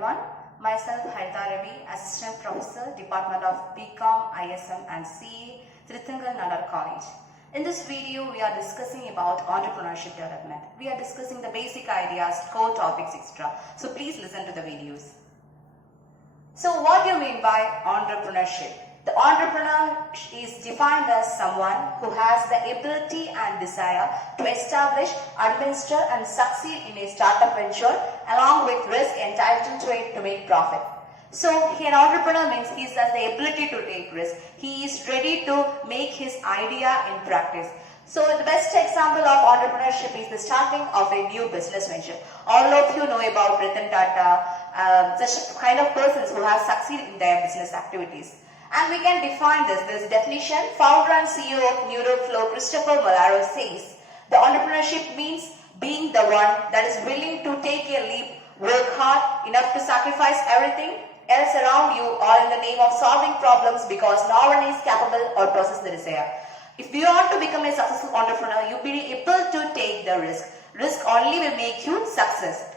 everyone. Myself Haritha Ravi, Assistant Professor, Department of BCom, ISM and CA, Trithangal Nadar College. In this video, we are discussing about entrepreneurship development. We are discussing the basic ideas, core topics, etc. So please listen to the videos. So what do you mean by entrepreneurship? The entrepreneur is defined as someone who has the ability and desire to establish, administer and succeed in a startup venture along with risk entitled to it to make profit. So an entrepreneur means he has the ability to take risk. He is ready to make his idea in practice. So the best example of entrepreneurship is the starting of a new business venture. All of you know about Ratan Tata, such kind of persons who have succeeded in their business activities. And we can define this definition. Founder and CEO of Neuroflow, Christopher Malaro says, the entrepreneurship means being the one that is willing to take a leap, work hard enough to sacrifice everything else around you or in the name of solving problems because no one is capable or possesses the desire. If you want to become a successful entrepreneur, you'll be able to take the risk. Risk only will make you success.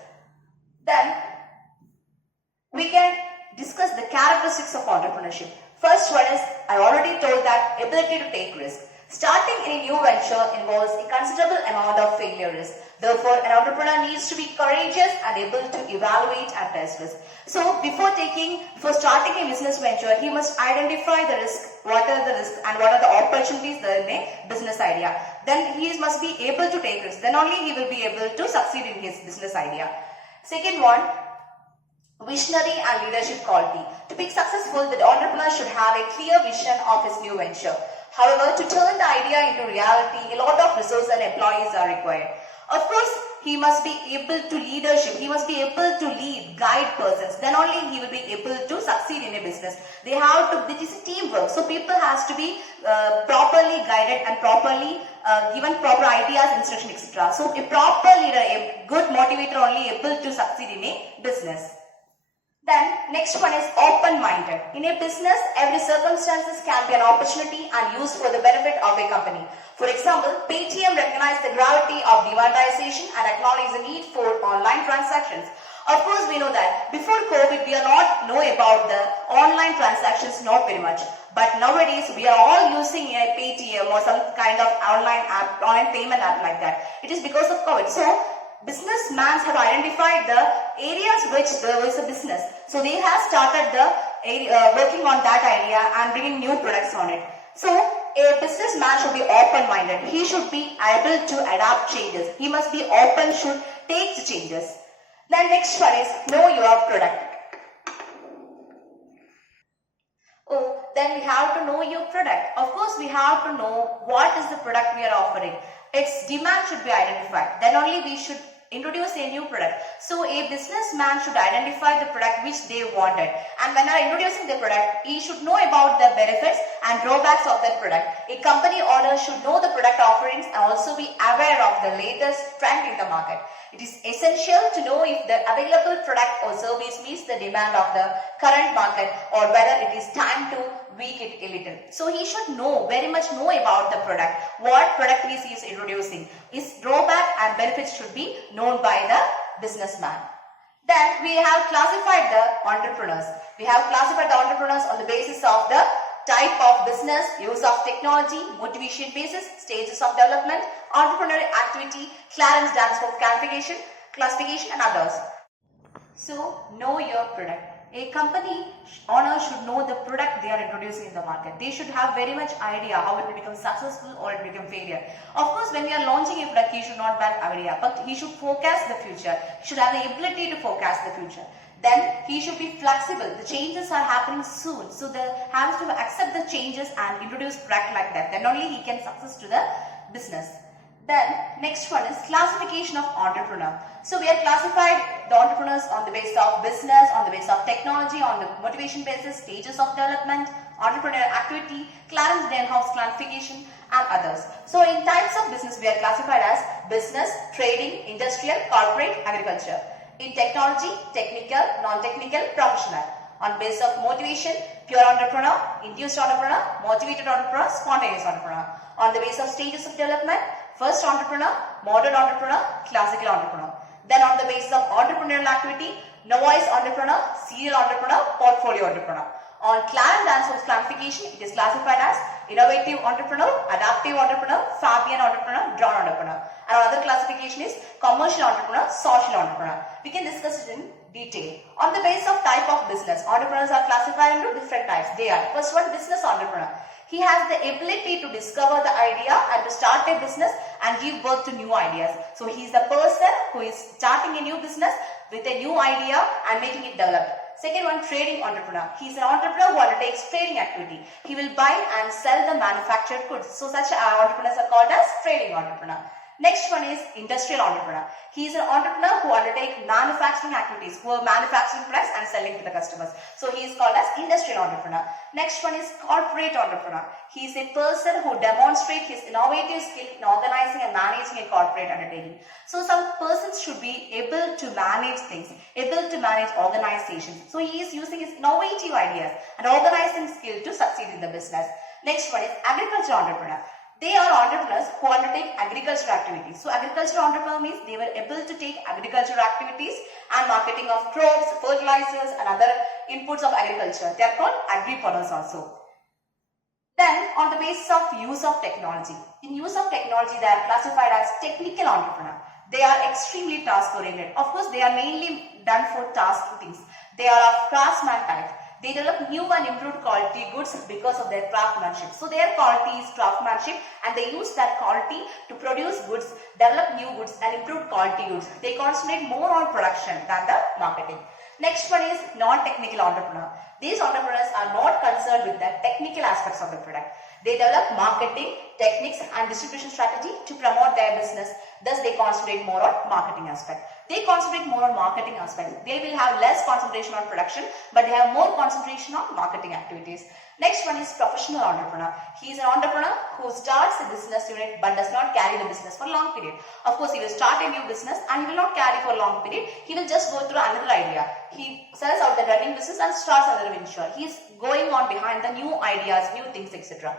Then we can discuss the characteristics of entrepreneurship. First one is, I already told that ability to take risk. Starting a new venture involves a considerable amount of failure risk. Therefore, an entrepreneur needs to be courageous and able to evaluate and test risk. So, before starting a business venture, he must identify the risk, what are the risks and what are the opportunities in a business idea. Then he must be able to take risks. Then only he will be able to succeed in his business idea. Second one, visionary and leadership quality. To be successful, the entrepreneur should have a clear vision of his new venture. However, to turn the idea into reality, a lot of resources and employees are required. Of course, he must be able to leadership. He must be able to lead, guide persons. Then only he will be able to succeed in a business. It is a teamwork. So people has to be properly guided and properly given proper ideas, instruction, etc. So a proper leader, a good motivator only able to succeed in a business. Then next one is open-minded. In a business, every circumstances can be an opportunity and used for the benefit of a company. For example, Paytm recognized the gravity of demonetization and acknowledged the need for online transactions. Of course, we know that before COVID, we are not know about the online transactions not very much. But nowadays, we are all using a Paytm or some kind of online app, online payment app like that. It is because of COVID. So businessmen have identified the areas which there is a business. So they have started working on that idea and bringing new products on it. So a businessman should be open-minded. He should be able to adapt changes. He must be open, should take the changes. Then next one is know your product. Then we have to know your product. Of course, we have to know what is the product we are offering. Its demand should be identified. Then only we should introduce a new product. So a businessman should identify the product which they wanted. And when introducing the product, he should know about the benefits and drawbacks of that product. A company owner should know the product offerings and also be aware of the latest trend in the market. It is essential to know if the available product or service meets the demand of the current market or whether it is time to tweak it a little. So he should very much know about the product, what product he is introducing. His drawback and benefits should be known by the businessman. Then we have classified the entrepreneurs. We have classified the entrepreneurs on the basis of the type of business, use of technology, motivation basis, stages of development, entrepreneurial activity, Clarence stands for classification and others. So know your product. A company owner should know the product they are introducing in the market. They should have very much idea how it will become successful or it will become failure. Of course, when we are launching a product, he should not have idea, but he should forecast the future. He should have the ability to forecast the future. Then he should be flexible. The changes are happening soon. So he has to accept the changes and introduce product like that. Then only he can success to the business. Then next one is classification of entrepreneur. So we have classified the entrepreneurs on the basis of business, on the basis of technology, on the motivation basis, stages of development, entrepreneurial activity, Clarence Denhoff's classification and others. So in types of business we are classified as business, trading, industrial, corporate, agriculture. In technology, technical, non-technical, professional. On basis of motivation, pure entrepreneur, induced entrepreneur, motivated entrepreneur, spontaneous entrepreneur. On the basis of stages of development, first entrepreneur, modern entrepreneur, classical entrepreneur. Then on the basis of entrepreneurial activity, novice entrepreneur, serial entrepreneur, portfolio entrepreneur. On Clarence Anson's classification, it is classified as innovative entrepreneur, adaptive entrepreneur, Fabian entrepreneur, drawn entrepreneur. And another classification is commercial entrepreneur, social entrepreneur. We can discuss it in detail. On the basis of type of business, entrepreneurs are classified into different types. They are, first one, business entrepreneur. He has the ability to discover the idea and to start a business and give birth to new ideas. So he is the person who is starting a new business with a new idea and making it develop. Second one, trading entrepreneur. He is an entrepreneur who undertakes trading activity. He will buy and sell the manufactured goods. So such entrepreneurs are called as trading entrepreneur. Next one is industrial entrepreneur. He is an entrepreneur who undertakes manufacturing activities, who are manufacturing products and selling to the customers. So he is called as industrial entrepreneur. Next one is corporate entrepreneur. He is a person who demonstrates his innovative skill in organizing and managing a corporate undertaking. So some persons should be able to manage things, able to manage organizations. So he is using his innovative ideas and organizing skill to succeed in the business. Next one is agriculture entrepreneur. They are entrepreneurs who undertake agricultural activities. So agricultural entrepreneur means they were able to take agricultural activities and marketing of crops, fertilizers and other inputs of agriculture. They are called agripreneurs also. Then on the basis of use of technology. In use of technology, they are classified as technical entrepreneur. They are extremely task oriented. Of course, they are mainly done for task things. They are of craftsman type. They develop new and improved quality goods because of their craftsmanship. So their quality is craftsmanship and they use that quality to produce goods, develop new goods and improve quality goods. They concentrate more on production than the marketing. Next one is non-technical entrepreneur. These entrepreneurs are not concerned with the technical aspects of the product. They develop marketing, techniques and distribution strategy to promote their business. Thus, they concentrate more on marketing aspect. They concentrate more on marketing aspect. They will have less concentration on production, but they have more concentration on marketing activities. Next one is professional entrepreneur. He is an entrepreneur who starts a business unit but does not carry the business for a long period. Of course, he will start a new business and he will not carry for a long period. He will just go through another idea. He sells out the running business and starts another venture. He is going on behind the new ideas, new things, etc.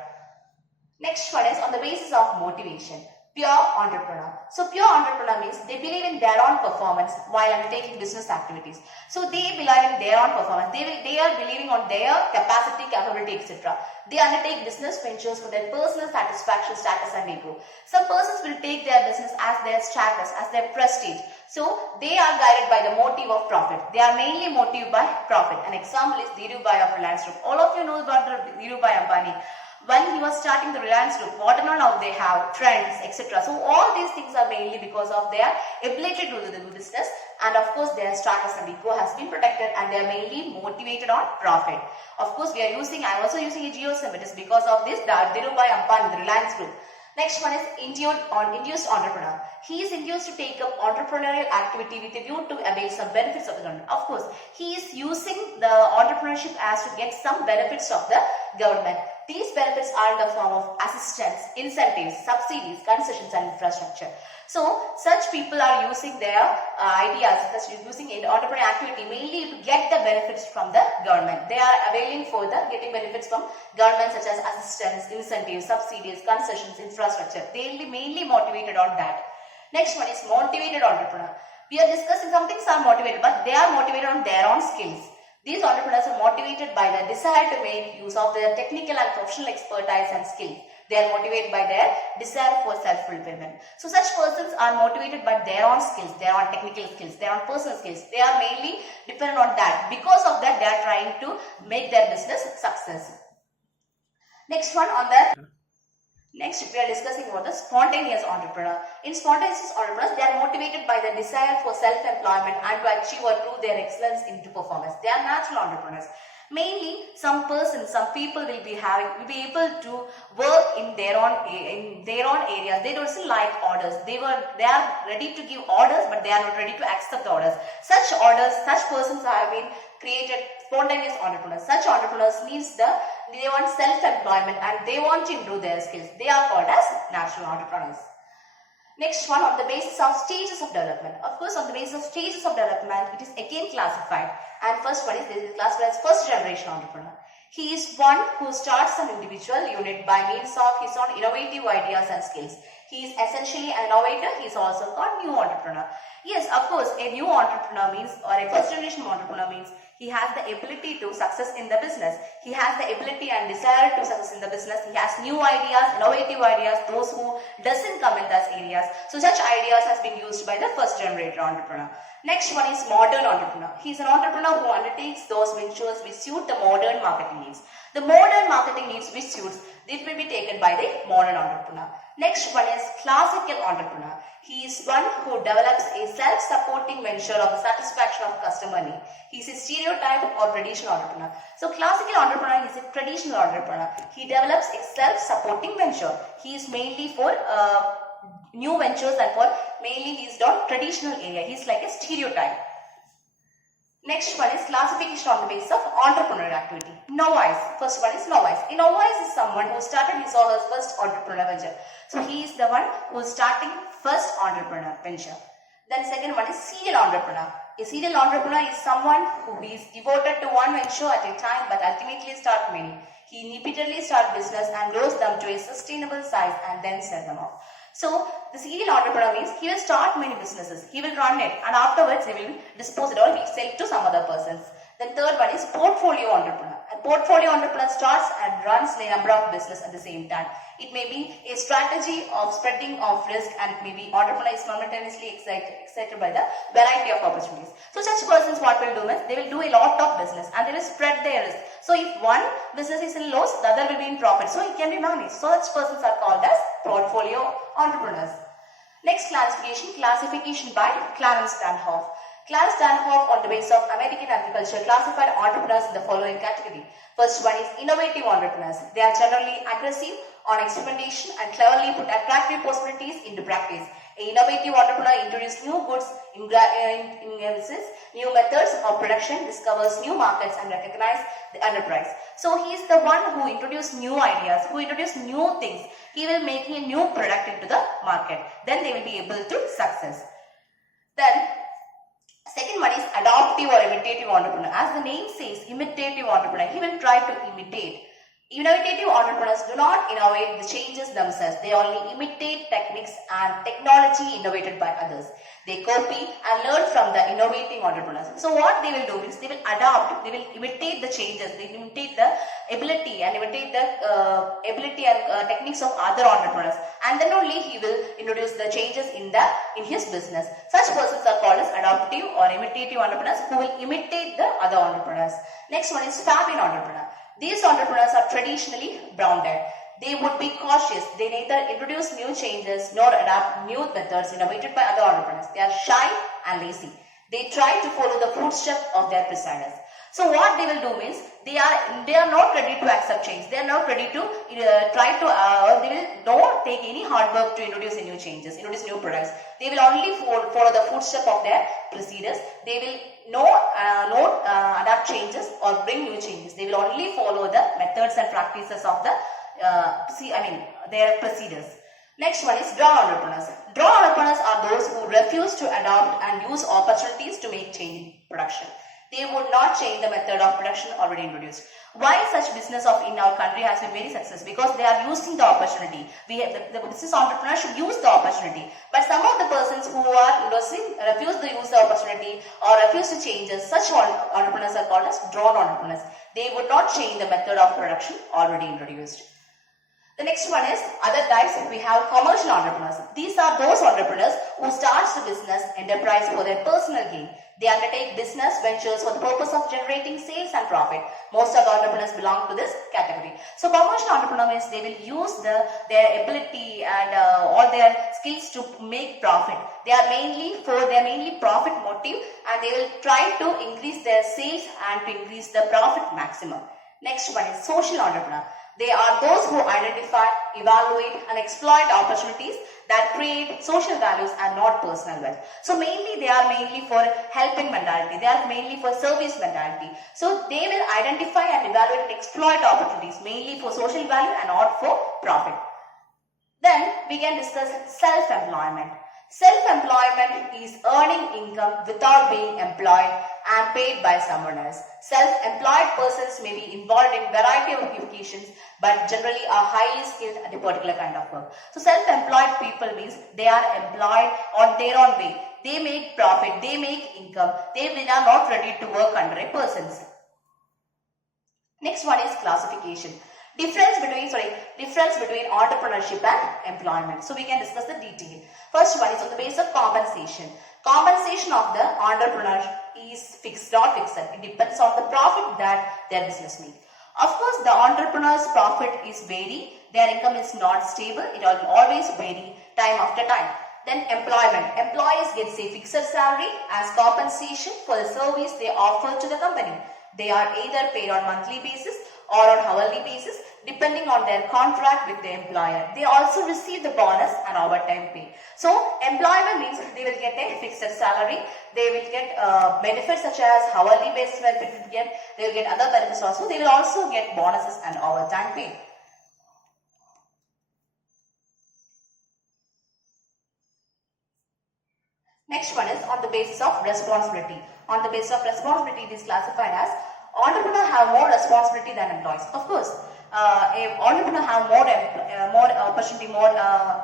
Next one is on the basis of motivation. Pure entrepreneur. So pure entrepreneur means they believe in their own performance while undertaking business activities. So they believe in their own performance. They are believing on their capacity, capability, etc. They undertake business ventures for their personal satisfaction, status and ego. Some persons will take their business as their status, as their prestige. So they are guided by the motive of profit. They are mainly motivated by profit. An example is Dhirubhai of Reliance Group. All of you know about the Dhirubhai Ambani. When he was starting the Reliance Group, what and all now they have, trends, etc. So all these things are mainly because of their ability to do the business, and of course their status and ego has been protected and they are mainly motivated on profit. Of course I am also using a GeoSim. It is because of this Dhirubhai Ambani, the Reliance Group. Next one is induced entrepreneur. He is induced to take up entrepreneurial activity with a view to avail some benefits of the government. Of course, he is using the entrepreneurship as to get some benefits of the government. These benefits are in the form of assistance, incentives, subsidies, concessions and infrastructure. So, such people are using their ideas, using entrepreneurial activity mainly to get the benefits from the government. They are availing for the getting benefits from government such as assistance, incentives, subsidies, concessions, infrastructure. They will be mainly motivated on that. Next one is motivated entrepreneur. We are discussing some things are motivated, but they are motivated on their own skills. These entrepreneurs are motivated by the desire to make use of their technical and professional expertise and skills. They are motivated by their desire for self-fulfillment. So such persons are motivated by their own skills, their own technical skills, their own personal skills. They are mainly dependent on that. Because of that, they are trying to make their business success. Next one on that. Next, we are discussing about the spontaneous entrepreneur. In spontaneous entrepreneurs, they are motivated by the desire for self-employment and to achieve or prove their excellence into performance. They are natural entrepreneurs. Mainly, some people will be able to work in their own areas. They don't like orders. They are ready to give orders, but they are not ready to accept the orders. Such persons have been created spontaneous entrepreneurs. Such entrepreneurs means they want self-employment and they want to improve their skills. They are called as natural entrepreneurs. Next one, on the basis of stages of development. Of course, on the basis of stages of development, it is again classified. And first one is classified as first generation entrepreneur. He is one who starts an individual unit by means of his own innovative ideas and skills. He is essentially an innovator. He is also called new entrepreneur. Yes, of course, a new entrepreneur means, or a first generation entrepreneur means, he has the ability to success in the business. He has the ability and desire to success in the business. He has new ideas, innovative ideas, those who doesn't come in those areas. So such ideas has been used by the first generator entrepreneur. Next one is modern entrepreneur. He is an entrepreneur who undertakes those ventures which suit the modern marketing needs. The modern marketing needs which suits, it will be taken by the modern entrepreneur. Next one is classical entrepreneur. He is one who develops a self-supporting venture of the satisfaction of customer need. He is a stereotype or traditional entrepreneur. So classical entrepreneur is a traditional entrepreneur. He develops a self-supporting venture. He is mainly for new ventures and for mainly he is not traditional area. He is like a stereotype. Next one is classification on the basis of entrepreneurial activity. Novice. First one is novice. A novice is someone who started his or her first entrepreneurial venture. So he is the one who is starting first entrepreneurial venture. Then second one is serial entrepreneur. A serial entrepreneur is someone who is devoted to one venture at a time but ultimately start many. He repeatedly start business and grows them to a sustainable size and then sell them off. So the serial entrepreneur means he will start many businesses, he will run it and afterwards he will dispose it or sell it to some other persons. Then third one is portfolio entrepreneur. A portfolio entrepreneur starts and runs a number of business at the same time. It may be a strategy of spreading of risk and it may be entrepreneur is simultaneously excited by the variety of opportunities. So such persons what will do is they will do a lot of business and they will spread their risk. So if one business is in loss, the other will be in profit. So it can be managed. So such persons are called as portfolio entrepreneurs. Next classification by Clarence Stanhope. Clarence Stanhope on the basis of American agriculture classified entrepreneurs in the following category. First one is innovative entrepreneurs. They are generally aggressive on experimentation and cleverly put attractive possibilities into practice. An innovative entrepreneur introduces new goods, new methods of production, discovers new markets and recognizes the enterprise. So he is the one who introduces new ideas, who introduces new things. He will make a new product into the market. Then they will be able to success. Then second one is adaptive or imitative entrepreneur. As the name says, imitative entrepreneur. He will try to imitate. Innovative entrepreneurs do not innovate the changes themselves. They only imitate techniques and technology innovated by others. They copy and learn from the innovating entrepreneurs. So what they will do is they will adapt, they will imitate the changes, they will imitate the ability and imitate the techniques of other entrepreneurs. And then only he will introduce the changes in his business. Such persons are called as adaptive or imitative entrepreneurs who will imitate the other entrepreneurs. Next one is Fabian entrepreneur. These entrepreneurs are traditionally grounded. They would be cautious. They neither introduce new changes nor adapt new methods innovated by other entrepreneurs. They are shy and lazy. They try to follow the footsteps of their preceders. So what they will do means they are not ready to accept change. They are not ready to they will not take any hard work to introduce new changes, introduce new products. They will only follow the footsteps of their preceders. They will not adapt changes or bring new changes. They will only follow the methods and practices of their preceders. Next one is draw entrepreneurs. Draw entrepreneurs are those who refuse to adopt and use opportunities to make change in production. They would not change the method of production already introduced. Why such business in our country has been very successful? Because they are using the opportunity. The business entrepreneur should use the opportunity. But some of the persons who are refuse to use the opportunity or refuse to change it, such entrepreneurs are called as drawn entrepreneurs. They would not change the method of production already introduced. The next one is other types. We have commercial entrepreneurs. These are those entrepreneurs who start the business enterprise for their personal gain. They undertake business ventures for the purpose of generating sales and profit. Most of the entrepreneurs belong to this category. So commercial entrepreneur means they will use their ability and all their skills to make profit. They are mainly profit motive and they will try to increase their sales and to increase the profit maximum. Next one is social entrepreneur. They are those who identify, evaluate and exploit opportunities that create social values and not personal wealth. So they are mainly for helping mentality. They are mainly for service mentality. So they will identify and evaluate and exploit opportunities mainly for social value and not for profit. Then we can discuss self-employment. Self-employment is earning income without being employed and paid by someone else. Self-employed persons may be involved in variety of occupations but generally are highly skilled at a particular kind of work. So self-employed people means they are employed on their own way. They make profit, they make income, they are not ready to work under a person. Next one is classification. Difference between entrepreneurship and employment. So we can discuss the detail. First one is on the basis of compensation. Compensation of the entrepreneur is fixed, not fixed. It depends on the profit that their business makes. Of course, the entrepreneur's profit is vary. Their income is not stable. It will always vary time after time. Then employment. Employees get a fixed salary as compensation for the service they offer to the company. They are either paid on monthly basis or on hourly basis depending on their contract with the employer. They also receive the bonus and overtime pay. So employment means they will get a fixed salary. They will get benefits such as hourly basis benefit. They will get other benefits also. They will also get bonuses and overtime pay. Next one is on the basis of responsibility. On the basis of responsibility, it is classified as entrepreneurs have more responsibility than employees. Of course, entrepreneurs have more opportunity, more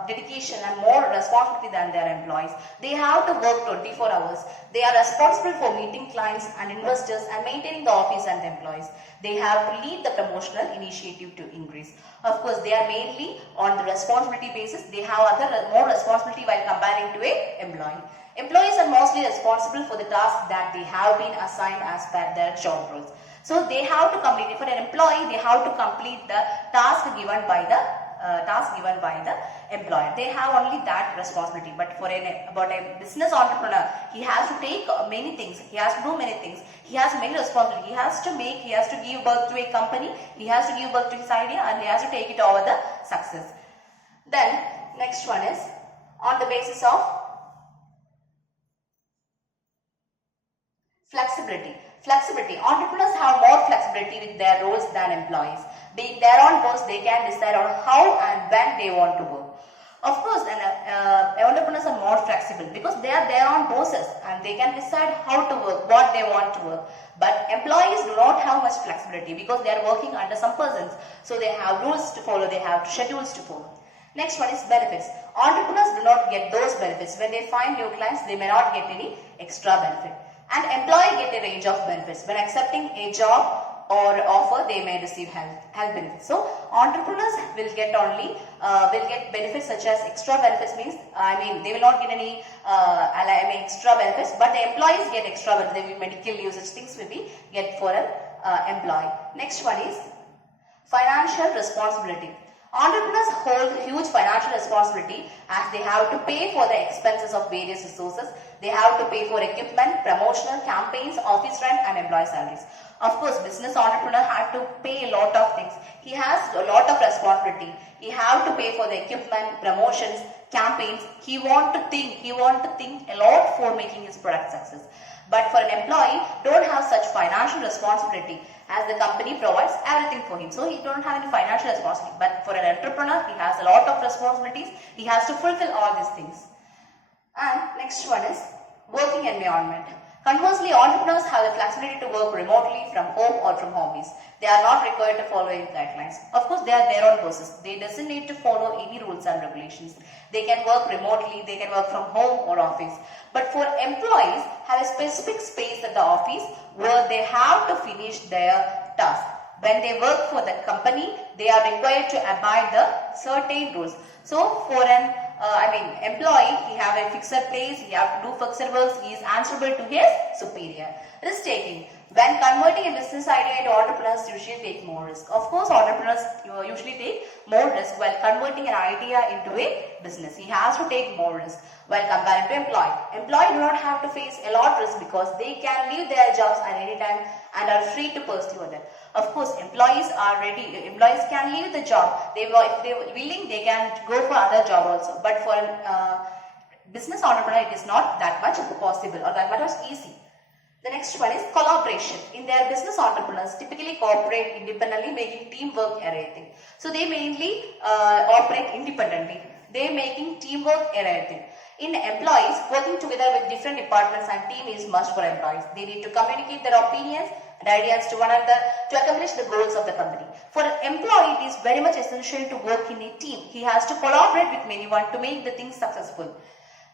dedication and more responsibility than their employees. They have to work 24 hours. They are responsible for meeting clients and investors and maintaining the office and the employees. They have to lead the promotional initiative to increase. Of course, they are mainly on the responsibility basis. They have more responsibility while comparing to a employee. Employees are mostly responsible for the tasks that they have been assigned as per their job roles. So they have to complete, for an employee, they have to complete the task given by the employer. They have only that responsibility. But for a business entrepreneur, he has to take many things. He has to do many things. He has many responsibilities. He has to give birth to a company. He has to give birth to his idea and he has to take it over the success. Then next one is on the basis of flexibility. Entrepreneurs have more flexibility with their roles than employees. Being their own boss, they can decide on how and when they want to work. Of course, entrepreneurs are more flexible because they are their own bosses and they can decide how to work, what they want to work. But employees do not have much flexibility because they are working under some persons. So they have rules to follow, they have schedules to follow. Next one is benefits. Entrepreneurs do not get those benefits. When they find new clients, they may not get any extra benefit. And employee get a range of benefits. When accepting a job or offer, they may receive health benefits. So entrepreneurs will get benefits such as extra benefits means, they will not get any extra benefits, but the employees get extra benefits. They will medical usage things will be get for an employee. Next one is financial responsibility. Entrepreneurs hold huge financial responsibility as they have to pay for the expenses of various resources. They have to pay for equipment, promotional campaigns, office rent and employee salaries. Of course, business entrepreneur had to pay a lot of things. He has a lot of responsibility. He have to pay for the equipment, promotions, campaigns. He want to think a lot for making his product success. But for an employee, don't have such financial responsibility as the company provides everything for him. So he don't have any financial responsibility. But for an entrepreneur, he has a lot of responsibilities. He has to fulfill all these things. And next one is working environment. Conversely, entrepreneurs have the flexibility to work remotely from home or from home base. They are not required to follow any guidelines. Of course, they are their own bosses. They doesn't need to follow any rules and regulations. They can work remotely, they can work from home or office. But for employees, have a specific space at the office where they have to finish their task. When they work for the company, they are required to abide the certain rules. So for an employee, he have a fixed place, he have to do fixed works, he is answerable to his superior. Risk taking. When converting a business idea into entrepreneurs usually take more risk. Of course, entrepreneurs usually take more risk while converting an idea into a business. He has to take more risk while comparing to employee. Employee do not have to face a lot of risk because they can leave their jobs at any time and are free to pursue them. Of course, employees can leave the job. If they are willing, they can go for other job also. But for a business entrepreneur, it is not that much possible or that much easy. The next one is collaboration. In their business, entrepreneurs typically cooperate independently, making teamwork everything. So they mainly operate independently. They making teamwork everything. In employees, working together with different departments and team is must for employees. They need to communicate their opinions and ideas to one another to accomplish the goals of the company. For an employee, it is very much essential to work in a team. He has to collaborate with anyone to make the things successful.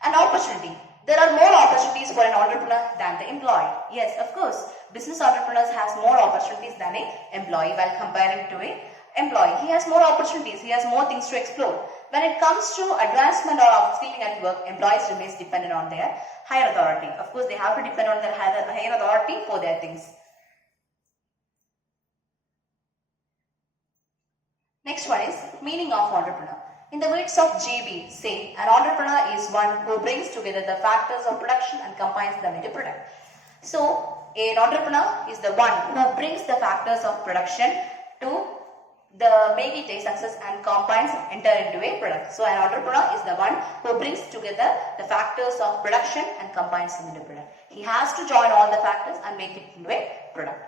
An opportunity. There are more opportunities for an entrepreneur than the employee. Yes, of course, business entrepreneurs has more opportunities than an employee while comparing to an employee. He has more opportunities, he has more things to explore. When it comes to advancement or upskilling at work, employees remains dependent on their higher authority. Of course, they have to depend on their higher authority for their things. Next one is meaning of entrepreneur. In the words of JB, say, an entrepreneur is one who brings together the factors of production and combines them into product. So, an entrepreneur is the one who brings the factors of production to make it a success and combines enter into a product. So, an entrepreneur is the one who brings together the factors of production and combines them into product. He has to join all the factors and make it into a product.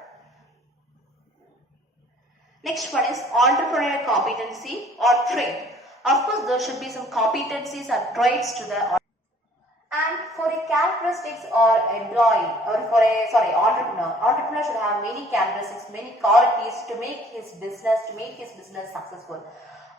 Next one is entrepreneurial competency or trait. Of course, there should be some competencies and traits to the and for a characteristics or employee or for a entrepreneur should have many characteristics, many qualities to make his business successful.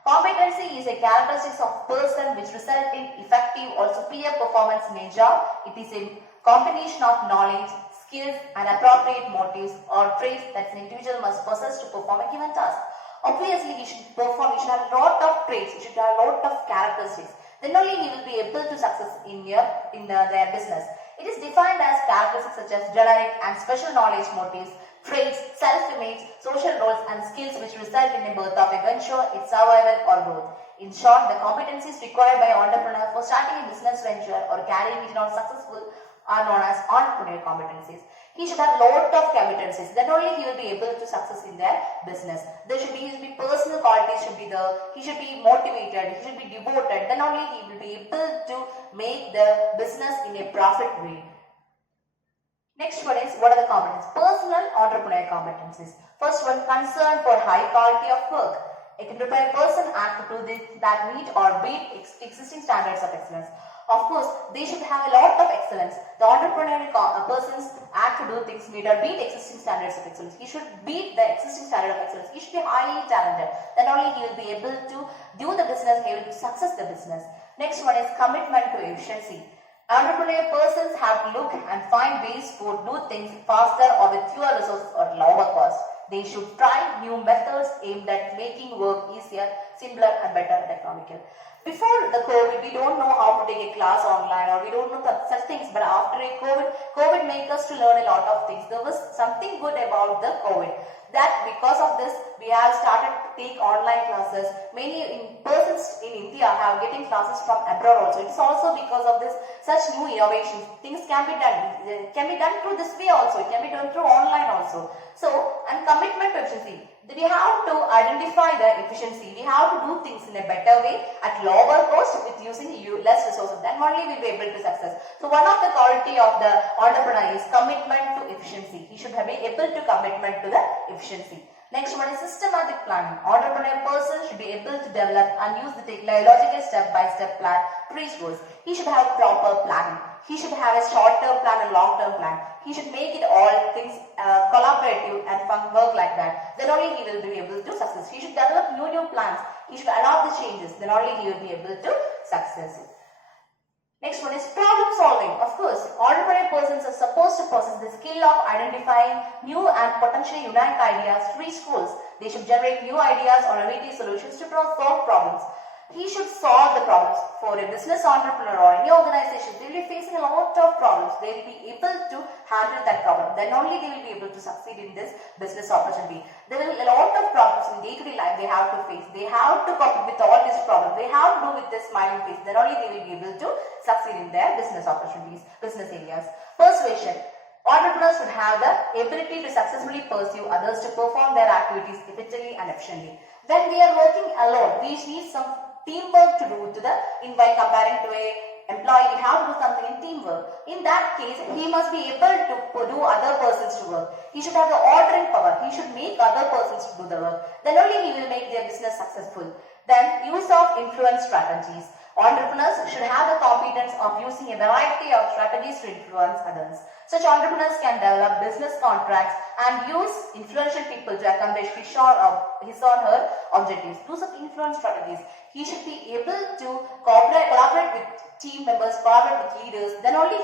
Competency is a characteristics of person which result in effective or superior performance in a job. It is a combination of knowledge, skills and appropriate motives or traits that an individual must possess to perform a given task. Obviously, he should have a lot of traits, he should have a lot of characteristics. Then only he will be able to success in their business. It is defined as characteristics such as generic and special knowledge motives, traits, self-image, social roles and skills which result in the birth of a venture, its survival or growth. In short, the competencies required by an entrepreneur for starting a business venture or carrying it on successful are known as entrepreneurial competencies. He should have a lot of competencies. Then only he will be able to success in their business. There should be personal qualities should be there. He should be motivated. He should be devoted. Then only he will be able to make the business in a profit way. Next one is what are the competencies? Personal entrepreneurial competencies. First one, concern for high quality of work. A prepared person act to do this that meet or beat existing standards of excellence. Of course, they should have a lot of excellence. The entrepreneurial persons act to do things meet or beat existing standards of excellence. He should beat the existing standard of excellence. He should be highly talented. Then only he will be able to do the business, he will success the business. Next one is commitment to efficiency. Entrepreneurial persons have to look and find ways to do things faster or with fewer resources or lower cost. They should try new methods aimed at making work easier, simpler and better economical. Before the COVID, we don't know how to take a class online or we don't know such things. But after a COVID made us to learn a lot of things. There was something good about the COVID. That because of this, we have started to take online classes. Many persons in India have getting classes from abroad also. It's also because of this such new innovations. Things can be done through this way also. It can be done through online also. So, and commitment to efficiency. We have to identify the efficiency. We have to do things in a better way at lower cost with using less resources. Then only we will be able to success. So one of the quality of the entrepreneur is commitment to efficiency. He should be able to commitment to the efficiency. Next one is systematic planning. Entrepreneur person should be able to develop and use the logical step-by-step plan to reach goals. He should have proper planning. He should have a short-term plan and long-term plan. He should make it all things collaborative and work like that. Then only he will be able to success. He should develop new plans. He should adopt the changes. Then only he will be able to success. Next one is problem solving. Of course, entrepreneurial persons are supposed to possess the skill of identifying new and potentially unique ideas to reach goals. They should generate new ideas or innovative solutions to solve problems. He should solve the problems. For a business entrepreneur or any organization, they will be facing a lot of problems. They will be able to handle that problem. Then only they will be able to succeed in this business opportunity. There will be a lot of problems in day-to-day life they have to face. They have to cope with all these problems. They have to do with this smiling face. Then only they will be able to succeed in their business opportunities, business areas. Persuasion. Entrepreneurs should have the ability to successfully pursue others to perform their activities effectively and efficiently. When we are working alone, we need some teamwork to do while comparing to a employee, we have to do something in teamwork. In that case, he must be able to do other persons to work. He should have the ordering power. He should make other persons to do the work. Then only he will make their business successful. Then use of influence strategies. Entrepreneurs should have the competence of using a variety of strategies to influence others. Such entrepreneurs can develop business contracts and use influential people to accomplish his or her objectives. Through such influence strategies, he should be able to collaborate with team members, collaborate with leaders. Then only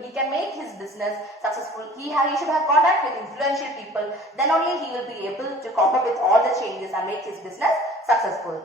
he can make his business successful. He should have contact with influential people. Then only he will be able to cope up with all the changes and make his business successful.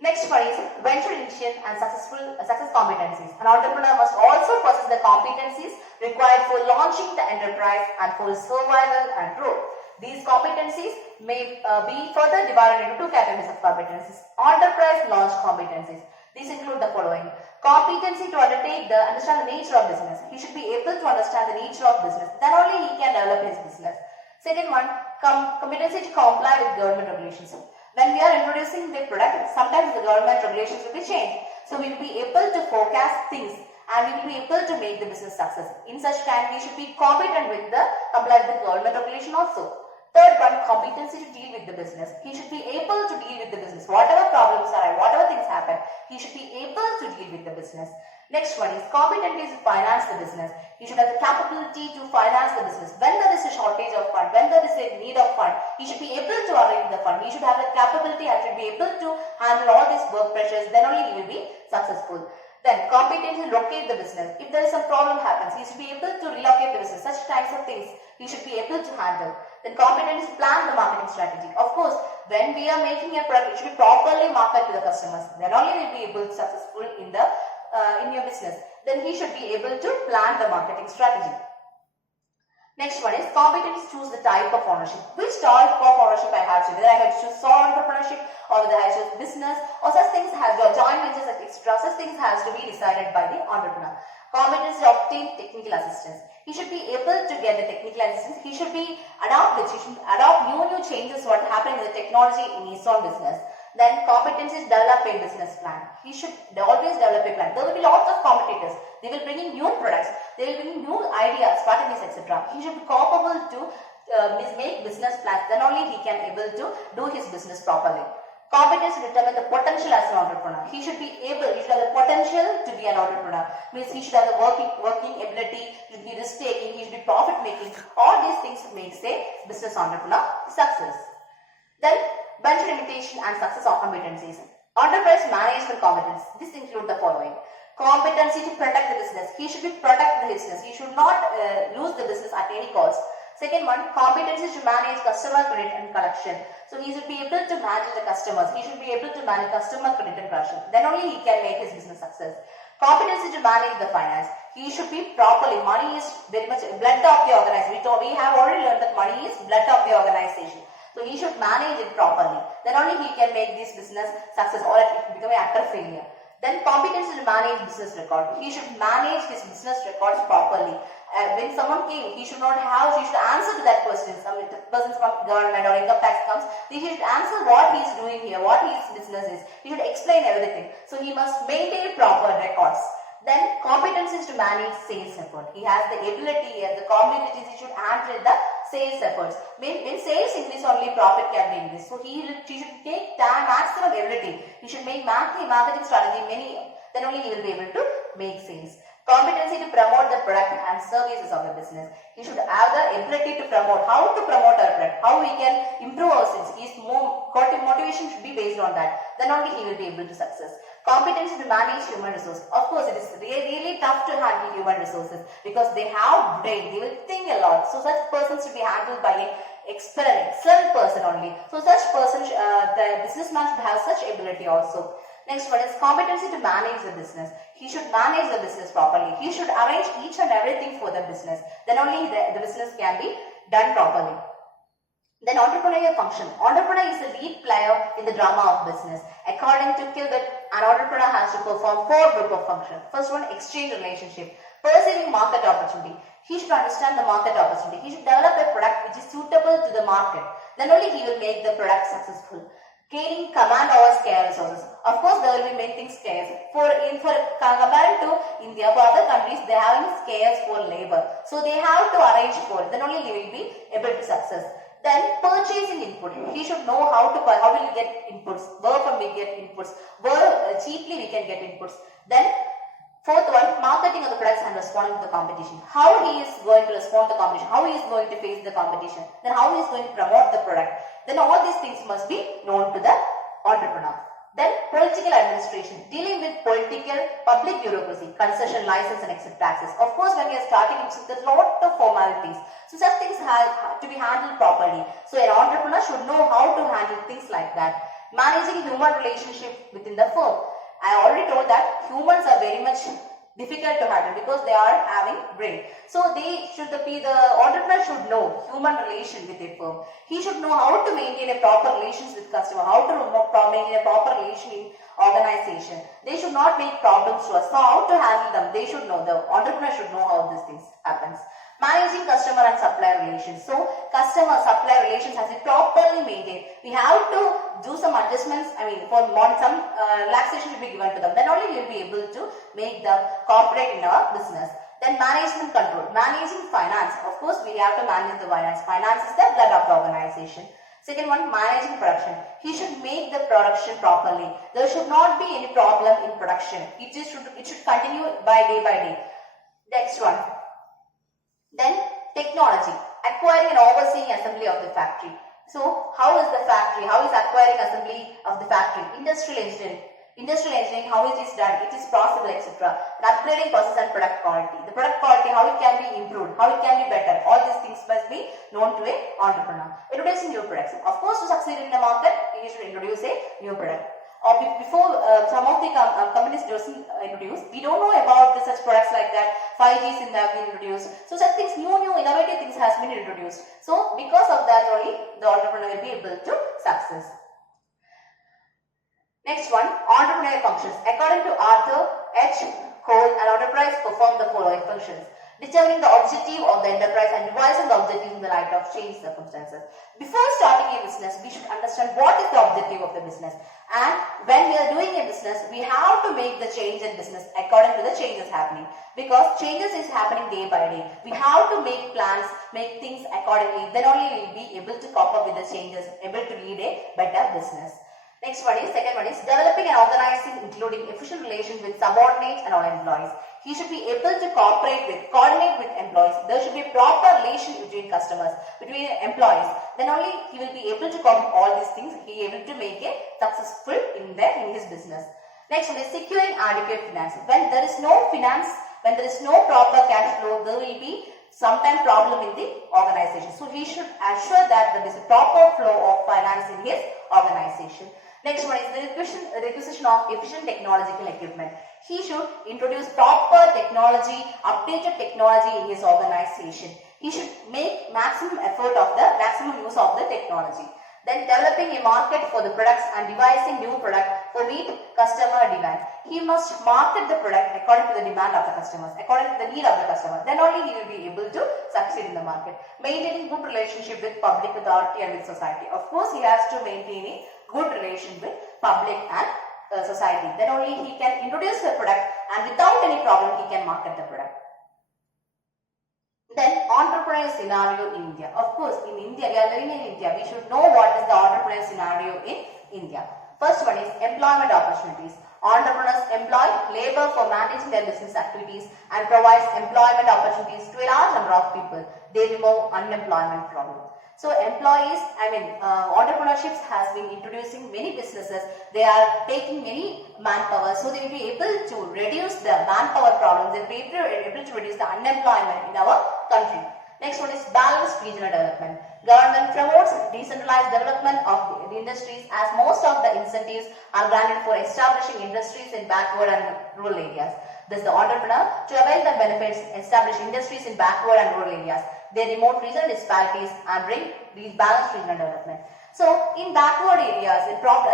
Next one is venture initiation and success competencies. An entrepreneur must also possess the competencies required for launching the enterprise and for survival and growth. These competencies may be further divided into two categories of competencies. Enterprise launch competencies. These include the following. Competency to understand the nature of business. He should be able to understand the nature of business. Then only he can develop his business. Second one, competency to comply with government regulations. When we are introducing the product, sometimes the government regulations will be changed. So we will be able to forecast things and we will be able to make the business success. In such time, we should be competent with the comply with government regulation also. Third one, competency to deal with the business. He should be able to deal with the business. Whatever problems are, whatever things happen, he should be able to deal with the business. Next one is competency to finance the business. He should have the capability to finance the business. When there is a shortage of fund, when there is a need of fund, he should be able to arrange the fund. He should have the capability and should be able to handle all these work pressures. Then only he will be successful. Then competency to locate the business. If there is some problem happens, he should be able to relocate the business. Such types of things he should be able to handle. Then competence to plan the marketing strategy. Of course, when we are making a product, it should be properly marketed to the customers. Then only we will be able to successful in your business. Then he should be able to plan the marketing strategy. Next one is competence to choose the type of ownership. Which type of ownership I have to? Whether I have to choose sole entrepreneurship or whether I choose business or such things has joint ventures, etc. Such things has to be decided by the entrepreneur. Competence to obtain technical assistance. He should be able to get the technical assistance. He should be adopt new changes what happening in the technology in his own business. Then competence is develop a business plan. He should always develop a plan. There will be lots of competitors. They will bring in new products. They will bring in new ideas, strategies, etc. He should be capable to make business plans. Then only he can able to do his business properly. Competence to determine the potential as an entrepreneur. He should have the potential to be an entrepreneur. Means he should have the working ability, he should be risk taking, he should be profit making. All these things makes a business entrepreneur success. Then venture imitation and success of competencies. Enterprise management competence. This include the following. Competency to protect the business. He should protect the business. He should not lose the business at any cost. Second one, competency to manage customer credit and collection. So he should be able to manage the customers. He should be able to manage customer credit and collection. Then only he can make his business success. Competency to manage the finance. He should be properly. Money is very much blood of the organization. We have already learned that money is blood of the organization. So he should manage it properly. Then only he can make this business success or it will become an utter failure. Then competency to manage business record. He should manage his business records properly. When someone came, he should answer to that question. Some person from government or income tax comes, he should answer what he is doing here, what his business is. He should explain everything. So he must maintain proper records. Then competence is to manage sales effort. He has the ability and the competencies. He should handle the sales efforts. When sales increase, only profit can be increased. So he should take time, maximum ability. He should make marketing strategy then only he will be able to make sales. Competency to promote the product and services of the business. He should have the ability to promote. How to promote our product? How we can improve our sales? His motivation should be based on that. Then only he will be able to success. Competency to manage human resources. Of course, it is really tough to handle human resources because they have brain. They will think a lot. So such persons should be handled by an excellent person only. So such person, the businessman should have such ability also. Next one is competency to manage the business. He should manage the business properly. He should arrange each and everything for the business. Then only the business can be done properly. Then entrepreneurial function. Entrepreneur is a lead player in the drama of business. According to Kilbert, an entrepreneur has to perform 4 group of functions. First one, exchange relationship. Perceiving market opportunity. He should understand the market opportunity. He should develop a product which is suitable to the market. Then only he will make the product successful. Gaining command over scarce resources. Of course, there will be many things scarce. Compared to India, for other countries, they are having scarce for labor. So they have to arrange for it. Then only they will be able to success. Then purchasing input. He should know how will you get inputs, where from we get inputs, where cheaply we can get inputs. Then fourth one, marketing of the products and responding to the competition. How he is going to respond to the competition, how he is going to face the competition, then how he is going to promote the product. Then all these things must be known to the entrepreneur. Then political administration, dealing with political public bureaucracy, concession, license and exit taxes. Of course, when we are starting, there's a lot of formalities. So such things have to be handled properly. So an entrepreneur should know how to handle things like that. Managing human relationship within the firm. I already told that humans are very much difficult to handle because they are having brain. So the entrepreneur should know human relation with a firm. He should know how to maintain a proper relations with customer, how to maintain a proper relation in organization. They should not make problems to us. So how to handle them, they should know. The entrepreneur should know how these things happens. Managing customer and supplier relations. So customer-supplier relations has to be properly maintained. We have to do some adjustments. Some relaxation should be given to them. Then only we will be able to make them cooperate in our business. Then management control. Managing finance. Of course, we have to manage the finance. Finance is the blood of the organization. Second one, managing production. He should make the production properly. There should not be any problem in production. It should continue by day. Next one. Then technology, acquiring and overseeing assembly of the factory. So how is the factory? How is acquiring assembly of the factory? Industrial engineering, how it is done? It is possible, etc. And upgrading process and product quality. The product quality, how it can be improved, how it can be better. All these things must be known to an entrepreneur. Introducing new products. Of course, to succeed in the market, you should introduce a new product. Or before some of the companies doesn't introduce, we don't know about such products like that. 5Gs have been introduced. So such things, new innovative things has been introduced. So because of that only, the entrepreneur will be able to success. Next one, entrepreneurial functions. According to Arthur H. Cole, an enterprise perform the following functions. Determining the objective of the enterprise and revising the objective in the light of changed circumstances. Before starting a business, we should understand what is the objective of the business. And when we are doing a business, we have to make the change in business according to the changes happening. Because changes is happening day by day. We have to make plans, make things accordingly. Then only we will be able to cope up with the changes, able to lead a better business. Second one is developing and organizing, including efficient relations with subordinates and all employees. He should be able to coordinate with employees. There should be a proper relation between customers, between employees. Then only he will be able to cope all these things. He will be able to make it successful in his business. Next one is securing adequate finance. When there is no finance, when there is no proper cash flow, there will be sometimes problem in the organization. So he should assure that there is a proper flow of finance in his organization. Next one is the requisition of efficient technological equipment. He should introduce proper technology, updated technology in his organization. He should make maximum use of the technology. Then developing a market for the products and devising new product for meet customer demand. He must market the product according to the demand of the customers, according to the need of the customer. Then only he will be able to succeed in the market. Maintaining good relationship with public authority and with society. Of course, he has to maintain a good relation with public and society. Then only he can introduce the product and without any problem he can market the product. Then entrepreneurial scenario in India. Of course, in India, we are living in India. We should know what is the entrepreneurial scenario in India. First one is employment opportunities. Entrepreneurs employ labor for managing their business activities and provides employment opportunities to a large number of people. They remove unemployment problem. So entrepreneurship has been introducing many businesses. They are taking many manpower, so they will be able to reduce the manpower problems. They will be able to reduce the unemployment in our country. Next one is balanced regional development. Government promotes decentralized development of the industries as most of the incentives are granted for establishing industries in backward and rural areas. Thus, the entrepreneur, to avail the benefits, establish industries in backward and rural areas. They remote regional disparities and bring these balanced regional development. So, in backward areas, without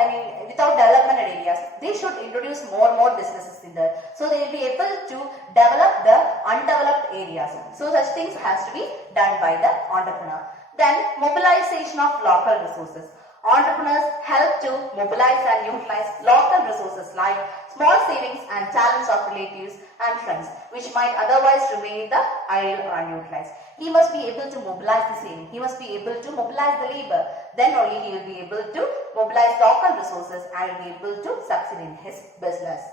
development areas, they should introduce more and more businesses in there. So, they will be able to develop the undeveloped areas. So, such things has to be done by the entrepreneur. Then, mobilization of local resources. Entrepreneurs help to mobilize and utilize local resources like small savings and talents of relatives and friends which might otherwise remain the idle or unutilized. He must be able to mobilize the same. He must be able to mobilize the labor. Then only he will be able to mobilize local resources and will be able to succeed in his business.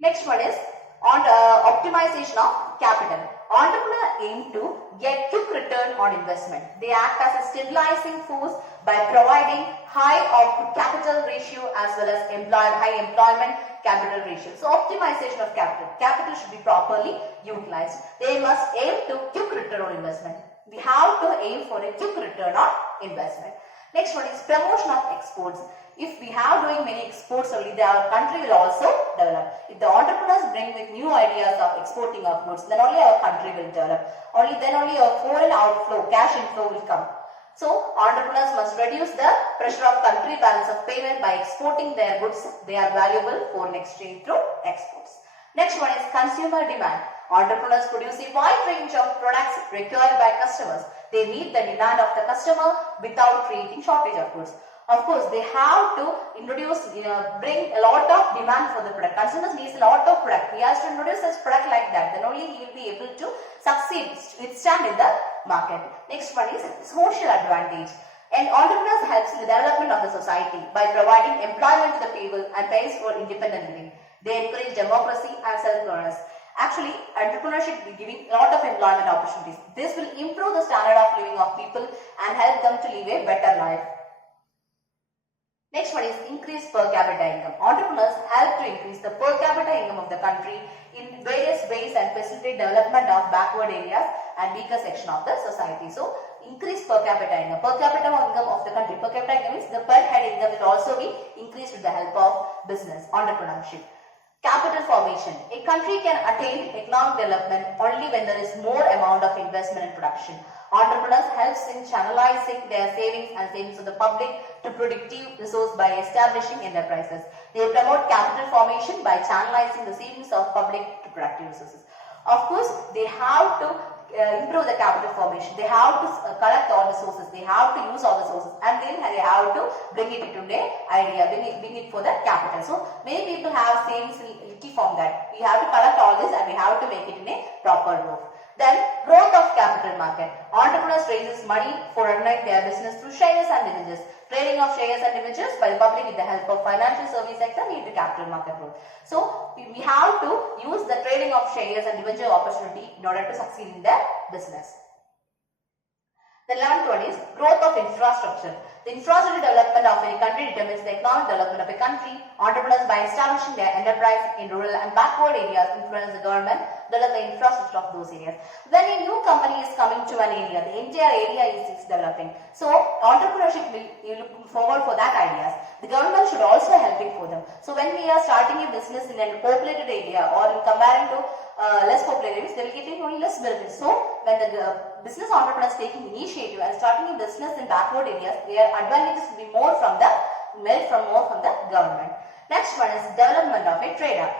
Next one is on optimization of capital. Entrepreneurs aim to get quick return on investment. They act as a stabilizing force by providing high output capital ratio as well as high employment capital ratio. So optimization of capital. Capital should be properly utilized. They must aim to quick return on investment. We have to aim for a quick return on investment. Next one is promotion of exports. If we have doing many exports only, our country will also develop. If the entrepreneurs bring with new ideas of exporting of goods, then only our country will develop. Then only our foreign outflow, cash inflow will come. So entrepreneurs must reduce the pressure of country balance of payment by exporting their goods. They are valuable foreign exchange through exports. Next one is consumer demand. Entrepreneurs produce a wide range of products required by customers. They meet the demand of the customer without creating shortage of goods. Of course, they have to introduce, bring a lot of demand for the product. Consumers needs a lot of product. He has to introduce such product like that. Then only he will be able to succeed, withstand in the market. Next one is social advantage. And entrepreneurs helps in the development of the society by providing employment to the people and pays for independent living. They encourage democracy and self-governance. Actually, entrepreneurship will be giving a lot of employment opportunities. This will improve the standard of living of people and help them to live a better life. Next one is increased per capita income. Entrepreneurs help to increase the per capita income of the country in various ways and facilitate development of backward areas and weaker section of the society. So, increase per capita income. Per capita income of the country. Per capita income means the per head income will also be increased with the help of business, entrepreneurship. Capital formation. A country can attain economic development only when there is more amount of investment in production. Entrepreneurs helps in channelizing their savings and savings of the public to productive resource by establishing enterprises. They promote capital formation by channelizing the savings of public to productive resources. Of course, they have to improve the capital formation. They have to collect all the sources. They have to use all the sources, and then they have to bring it into the idea, bring it for the capital. So many people have savings in liquid form that we have to collect all this and we have to make it in a proper way. Then growth of capital market. Entrepreneurs raises money for running their business through shares and debentures. Trading of shares and debentures by the public with the help of financial service sector lead to capital market growth. So we have to use the trading of shares and debenture opportunity in order to succeed in their business. The 11th one is growth of infrastructure. The infrastructure development of any country determines the economic development of a country. Entrepreneurs, by establishing their enterprise in rural and backward areas, influence the government, develop the infrastructure of those areas. When a new company is coming to an area, the entire area is developing. So entrepreneurship will look forward for that ideas. The government should also help it for them. So when we are starting a business in a populated area or in comparing to less populated areas, they will get only less benefits. So when the business entrepreneurs taking initiative and starting a business in backward areas, their advantages will be more from the government. Next one is development of a trader.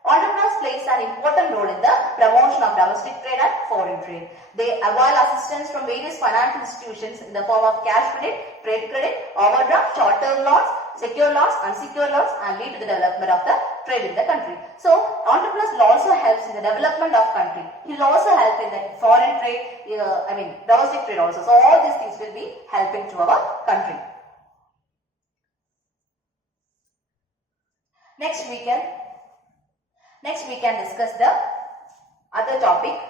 Entrepreneurs plays an important role in the promotion of domestic trade and foreign trade. They avail assistance from various financial institutions in the form of cash credit, trade credit, overdraft, short-term loans, secure loans, unsecured loans, and lead to the development of the trade in the country. So, entrepreneurs will also help in the development of country. He will also help in the foreign trade, domestic trade also. So, all these things will be helping to our country. Next we can discuss the other topic.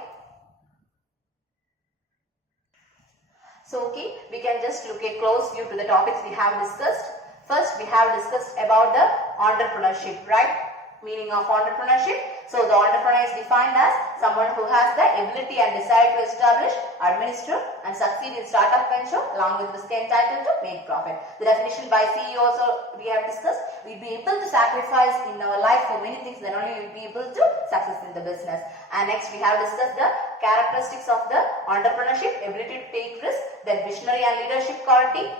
So, we can just look a close view to the topics we have discussed. First, we have discussed about the entrepreneurship, right? Meaning of entrepreneurship. So, the entrepreneur is defined as someone who has the ability and desire to establish, administer and succeed in startup venture along with the entitled to make profit. The definition by CEO also we have discussed. We will be able to sacrifice in our life for many things, then only we will be able to success in the business. And next we have discussed the characteristics of the entrepreneurship, ability to take risk, then visionary and leadership quality.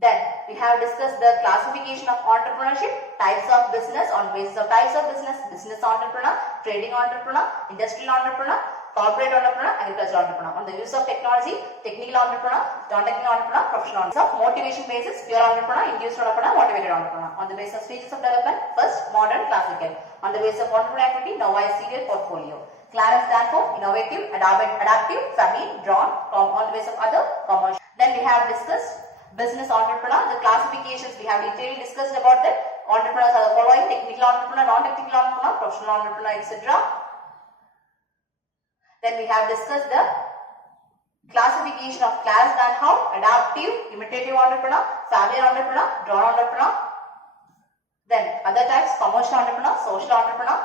Then we have discussed the classification of entrepreneurship, types of business on basis of types of business, business entrepreneur, trading entrepreneur, industrial entrepreneur, corporate entrepreneur, agricultural entrepreneur. On the use of technology, technical entrepreneur, non-technical entrepreneur, professional entrepreneur. Of motivation basis, pure entrepreneur, induced entrepreneur, motivated entrepreneur. On the basis of stages of development, first modern, classical. On the basis of entrepreneur equity, novice, serial, portfolio. Clarence stands for innovative, adaptive, family, drawn from on the base of other commercial. Then we have discussed business entrepreneur. The classifications we have detailedly discussed about the entrepreneurs are the following: technical entrepreneur, non-technical entrepreneur, professional entrepreneur, etc. Then we have discussed the classification of Clarence Danhow, adaptive, imitative entrepreneur, family entrepreneur, drawn entrepreneur. Then other types: commercial entrepreneur, social entrepreneur.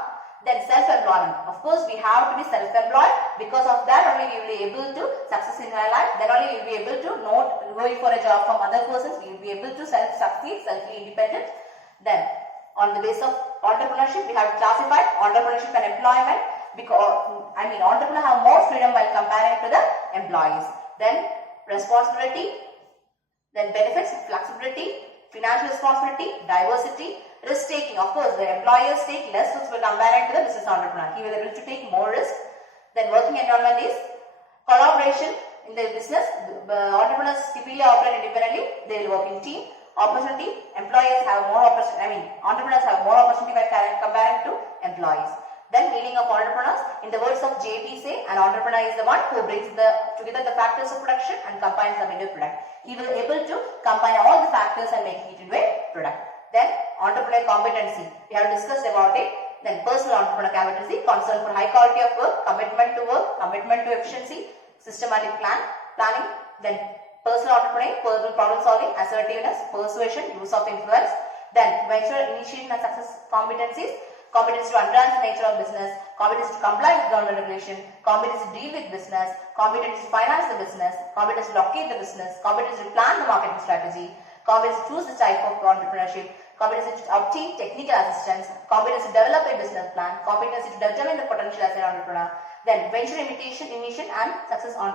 Then self-employment. Of course, we have to be self-employed. Because of that only we will be able to success in our life. Then only we will be able to not going for a job from other persons. We will be able to self-succeed, self-independent. Then on the basis of entrepreneurship, we have classified entrepreneurship and employment. Because entrepreneurs have more freedom while comparing to the employees. Then responsibility, then benefits, flexibility, financial responsibility, diversity, risk taking. Of course, the employers take less risks when compared to the business entrepreneur. He will be able to take more risk. Then working environment is collaboration in the business. Entrepreneurs typically operate independently. They will work in team. Opportunity, employers have more opportunity. Entrepreneurs have more opportunity when comparing to employees. Then meaning of entrepreneurs, in the words of JP say, an entrepreneur is the one who brings together the factors of production and combines them into a product. He will be able to combine all the factors and make it into a product. Then entrepreneur competency, we have discussed about it. Then personal entrepreneur competency, concern for high quality of work, commitment to efficiency, systematic planning. Then personal entrepreneur, personal problem solving, assertiveness, persuasion, use of influence. Then venture initiation and success competencies, competence to understand the nature of business, competence to comply with government regulation, competence to deal with business, competence to finance the business, competence to locate the business, competence to plan the marketing strategy, competence to choose the type of entrepreneurship, competence to obtain technical assistance, competence to develop a business plan, competence to determine the potential as an entrepreneur. Then venture initiation and success on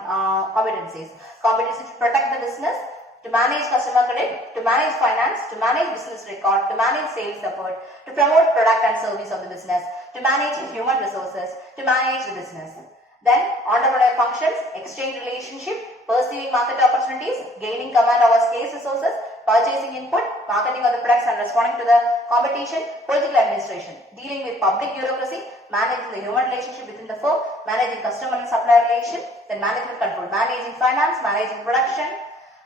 competencies, competence to protect the business, to manage customer credit, to manage finance, to manage business record, to manage sales effort, to promote product and service of the business, to manage human resources, to manage the business. Then entrepreneurial functions, exchange relationship, perceiving market opportunities, gaining command over scarce resources, purchasing input, marketing of the products and responding to the competition, political administration, dealing with public bureaucracy, managing the human relationship within the firm, managing customer and supplier relation, then management control, managing finance, managing production.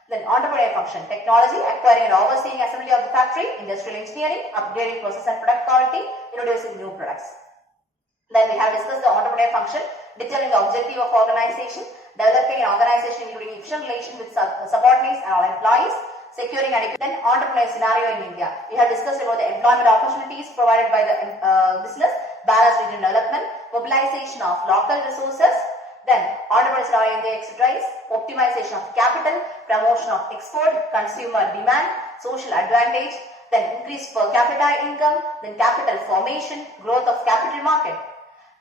Then entrepreneurial function, technology, acquiring and overseeing assembly of the factory, industrial engineering, upgrading process and product quality, introducing new products. Then we have discussed the entrepreneurial function, determining the objective of organization, developing an organization including efficient relation with subordinates and all employees, securing adequate. Then entrepreneurial scenario in India. We have discussed about the employment opportunities provided by the business, balanced regional development, mobilization of local resources. Then entrepreneurial scenario in India, etc. is optimization of capital, promotion of export, consumer demand, social advantage, then increased per capita income, then capital formation, growth of capital market,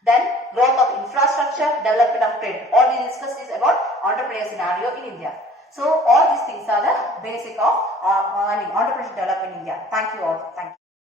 then growth of infrastructure, development of trade. All we discussed is about entrepreneurial scenario in India. So all these things are the basic of entrepreneurship development in India. Thank you all. Thank you.